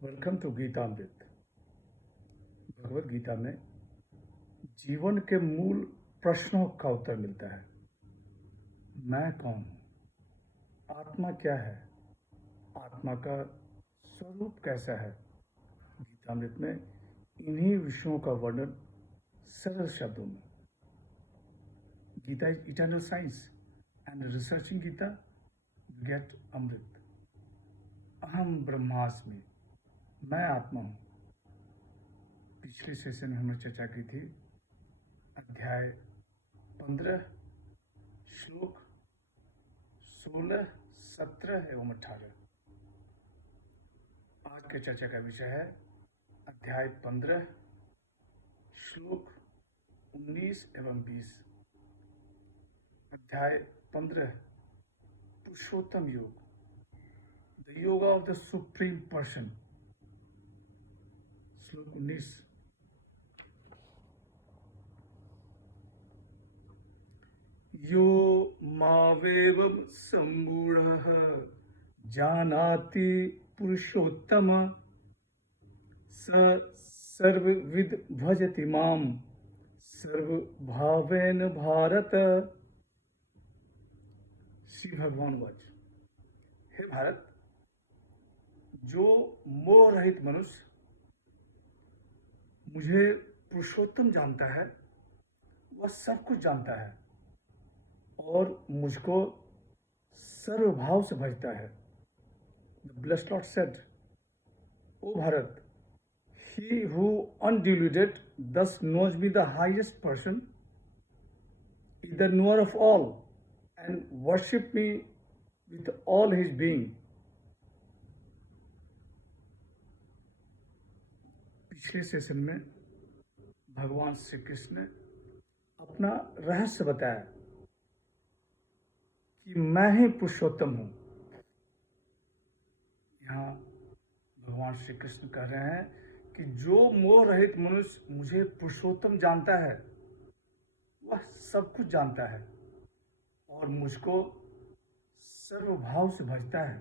Welcome to Geetamrit. Bhagavad Gita में जीवन के मूल प्रश्नों का उत्तर मिलता है। मैं कौन हूँ? आत्मा क्या है? आत्मा का स्वरूप कैसा है? गीतामृत में इन्हीं विषयों का वर्णन सरल शब्दों में। Gita is eternal science and researching Gita गेट अमृत। अहम ब्रह्मास्मि, मैं आत्मा हूँ। पिछले सेशन में हमने चर्चा की थी अध्याय 15 श्लोक 16, 17 एवं 18। आज के चर्चा का विषय है अध्याय 15 श्लोक 19 एवं 20। अध्याय 15 पुरुषोत्तम योग, the yoga of the supreme person. श्लोक 19, यो मावेवं सम्मूढ़ः जानाति पुरुषोत्तम स सर्वविद भजति माम सर्वभावेन भारत। श्री भगवान वाच, हे भारत, जो मोह रहित मनुष्य मुझे पुरुषोत्तम जानता है वह सब कुछ जानता है और मुझको सर्वभाव से भजता है। The blessed Lord said, O Bharat, he who undiluted thus knows me the highest person is the knower of all and worship me with all his being. पिछले सेशन में भगवान श्री कृष्ण ने अपना रहस्य बताया कि मैं ही पुरुषोत्तम हूँ। यहाँ भगवान श्री कृष्ण कह रहे हैं कि जो मोह रहित मनुष्य मुझे पुरुषोत्तम जानता है वह सब कुछ जानता है और मुझको सर्वभाव से भजता है।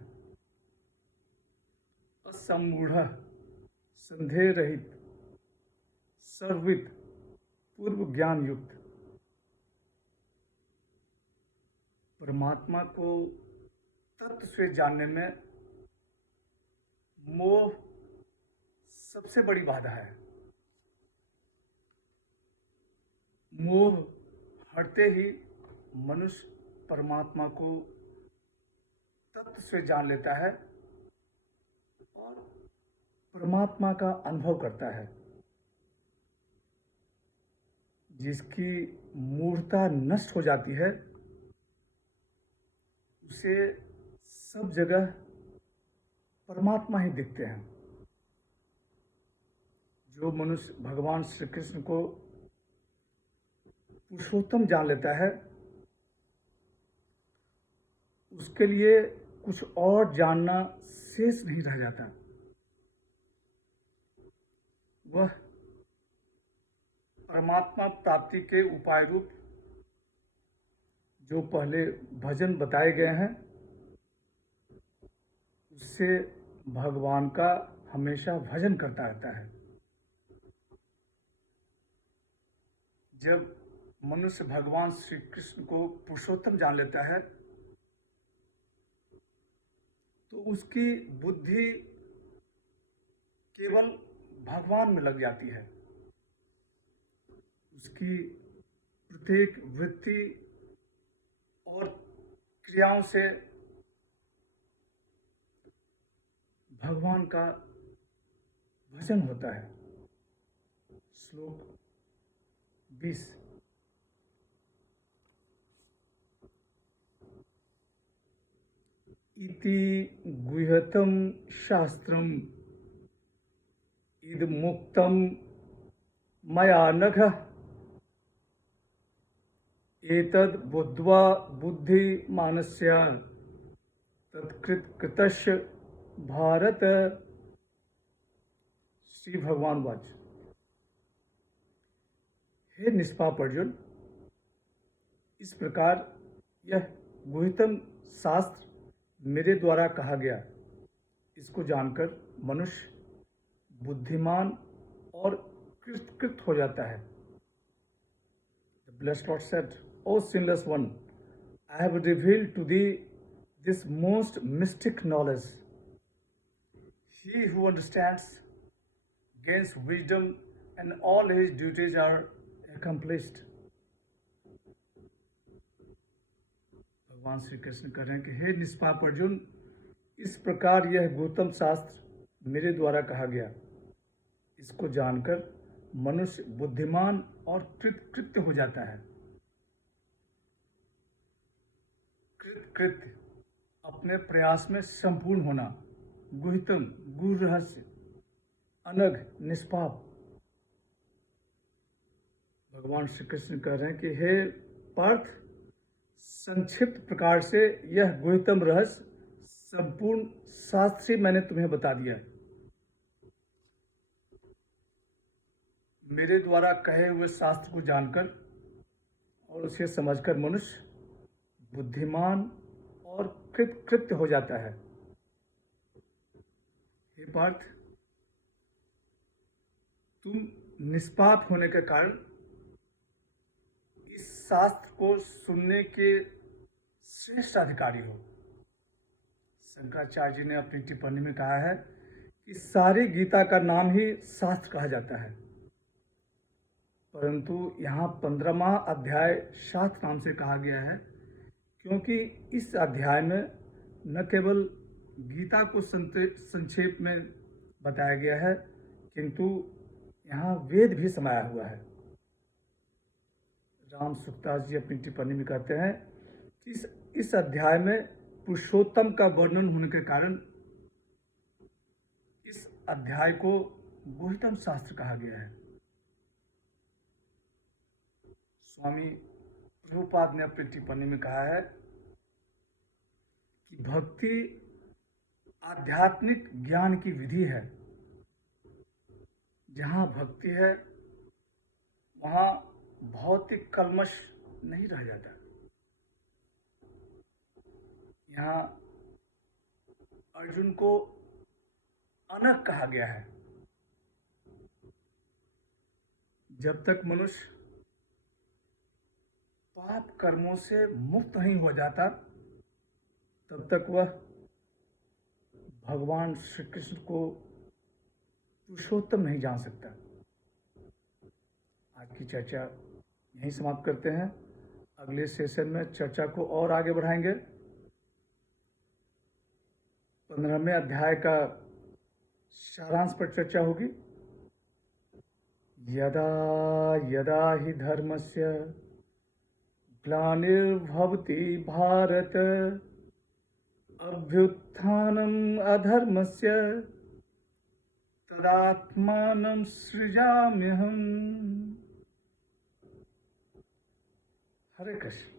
असम्मूढ़, संदेह रहित, सर्वविद, पूर्व ज्ञान युक्त। परमात्मा को तत्व से जानने में मोह सबसे बड़ी बाधा है। मोह हटते ही मनुष्य परमात्मा को तत्व से जान लेता है और परमात्मा का अनुभव करता है। जिसकी मूर्खता नष्ट हो जाती है उसे सब जगह परमात्मा ही दिखते हैं। जो मनुष्य भगवान श्री कृष्ण को पुरुषोत्तम जान लेता है उसके लिए कुछ और जानना शेष नहीं रह जाता। वह परमात्मा प्राप्ति के उपाय रूप जो पहले भजन बताए गए हैं उससे भगवान का हमेशा भजन करता रहता है। जब मनुष्य भगवान श्री कृष्ण को पुरुषोत्तम जान लेता है तो उसकी बुद्धि केवल भगवान में लग जाती है। उसकी प्रत्येक वृत्ति और क्रियाओं से भगवान का भजन होता है। श्लोक 20, इति गुह्यतम शास्त्रम इद मुक्तम मया नघ एतद् बुद्ध्वा बुद्धिमानस्य तत्कृतस्य भारत। श्री भगवान वाच, हे निष्पाप अर्जुन, इस प्रकार यह गुह्यतम शास्त्र मेरे द्वारा कहा गया। इसको जानकर मनुष्य बुद्धिमान और कृतकृत हो जाता है। The blessed Lord said, "O sinless one, I have revealed to thee this most mystic knowledge. He who understands gains wisdom, and all his duties are accomplished." भगवान श्री कृष्ण कह रहे हैं कि हे निष्पाप अर्जुन, इस प्रकार यह गौतम शास्त्र मेरे द्वारा कहा गया। इसको जानकर मनुष्य बुद्धिमान और कृतकृत्य हो जाता है। कृतकृत्य अपने प्रयास में संपूर्ण होना, गुह्यतम गूढ़ रहस्य, अनघ निष्पाप। भगवान श्री कृष्ण कह रहे हैं कि हे पार्थ, संक्षिप्त प्रकार से यह गुह्यतम रहस्य संपूर्ण शास्त्र से मैंने तुम्हें बता दिया। मेरे द्वारा कहे हुए शास्त्र को जानकर और उसे समझकर मनुष्य बुद्धिमान और कृतकृत्य हो जाता है। हे पार्थ, तुम निष्पाप होने के कारण इस शास्त्र को सुनने के श्रेष्ठ अधिकारी हो। शंकराचार्य जी ने अपनी टिप्पणी में कहा है कि सारी गीता का नाम ही शास्त्र कहा जाता है, परंतु यहाँ 15वां अध्याय शास्त्र नाम से कहा गया है, क्योंकि इस अध्याय में न केवल गीता को संक्षेप में बताया गया है, किंतु यहाँ वेद भी समाया हुआ है। राम सुखदास जी अपनी टिप्पणी में कहते हैं कि इस अध्याय में पुरुषोत्तम का वर्णन होने के कारण इस अध्याय को गुह्यतम शास्त्र कहा गया है। स्वामी प्रभुपाद ने अपनी टिप्पणी में कहा है कि भक्ति आध्यात्मिक ज्ञान की विधि है। जहाँ भक्ति है वहाँ भौतिक कल्मश नहीं रह जाता। यहाँ अर्जुन को अनग कहा गया है। जब तक मनुष्य पाप कर्मों से मुक्त नहीं हो जाता, तब तक वह भगवान श्री कृष्ण को पुरुषोत्तम नहीं जान सकता। आज की चर्चा यहीं समाप्त करते हैं। अगले सेशन में चर्चा को और आगे बढ़ाएंगे। 15वें अध्याय का सारांश पर चर्चा होगी। यदा यदा हि धर्मस्य ग्लानिर्भवति भारत अभ्युत्थानम् अधर्मस्य तदात्मानं सृजाम्यहम्। हरे कृष्ण।